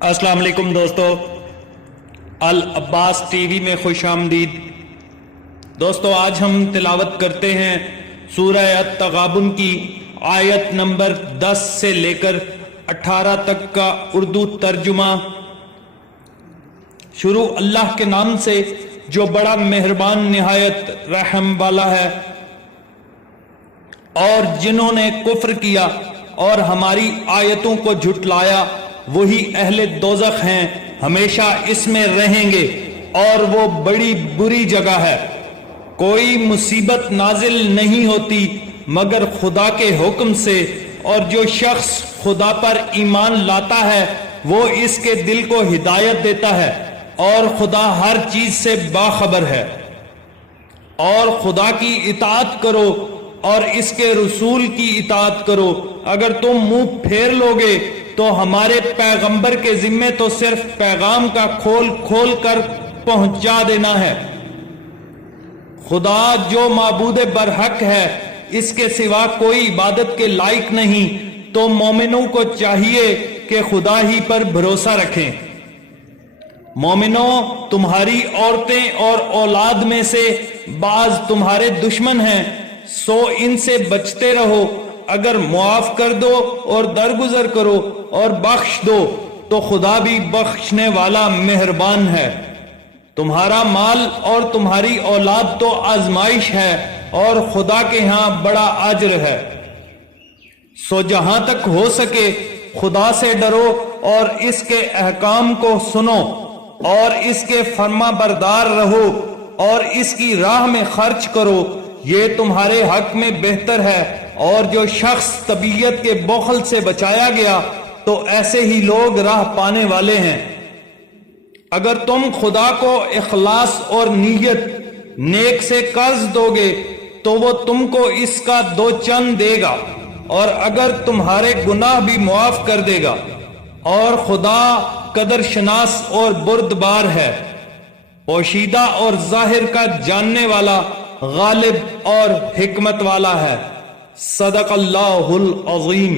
السلام علیکم دوستو، العباس ٹی وی میں خوش آمدید۔ دوستو آج ہم تلاوت کرتے ہیں سورہ التغابن کی آیت نمبر 10 سے لے کر 18 تک کا اردو ترجمہ۔ شروع اللہ کے نام سے جو بڑا مہربان نہایت رحم والا ہے۔ اور جنہوں نے کفر کیا اور ہماری آیتوں کو جھٹلایا وہی اہل دوزخ ہیں، ہمیشہ اس میں رہیں گے اور وہ بڑی بری جگہ ہے۔ کوئی مصیبت نازل نہیں ہوتی مگر خدا کے حکم سے، اور جو شخص خدا پر ایمان لاتا ہے وہ اس کے دل کو ہدایت دیتا ہے، اور خدا ہر چیز سے باخبر ہے۔ اور خدا کی اطاعت کرو اور اس کے رسول کی اطاعت کرو۔ اگر تم منہ پھیر لوگے تو ہمارے پیغمبر کے ذمے تو صرف پیغام کا کھول کھول کر پہنچا دینا ہے۔ خدا جو معبود برحق ہے، اس کے سوا کوئی عبادت کے لائق نہیں، تو مومنوں کو چاہیے کہ خدا ہی پر بھروسہ رکھیں۔ مومنوں، تمہاری عورتیں اور اولاد میں سے بعض تمہارے دشمن ہیں، سو ان سے بچتے رہو۔ اگر معاف کر دو اور درگزر کرو اور بخش دو تو خدا بھی بخشنے والا مہربان ہے۔ تمہارا مال اور تمہاری اولاد تو آزمائش ہے، اور خدا کے ہاں بڑا اجر ہے۔ سو جہاں تک ہو سکے خدا سے ڈرو اور اس کے احکام کو سنو اور اس کے فرما بردار رہو اور اس کی راہ میں خرچ کرو، یہ تمہارے حق میں بہتر ہے۔ اور جو شخص طبیعت کے بخل سے بچایا گیا تو ایسے ہی لوگ راہ پانے والے ہیں۔ اگر تم خدا کو اخلاص اور نیت نیک سے قرض دو گے تو وہ تم کو اس کا 2 چند دے گا، اور اگر تمہارے گناہ بھی معاف کر دے گا، اور خدا قدر شناس اور بردبار ہے، پوشیدہ اور ظاہر کا جاننے والا، غالب اور حکمت والا ہے۔ صدق اللہ العظیم۔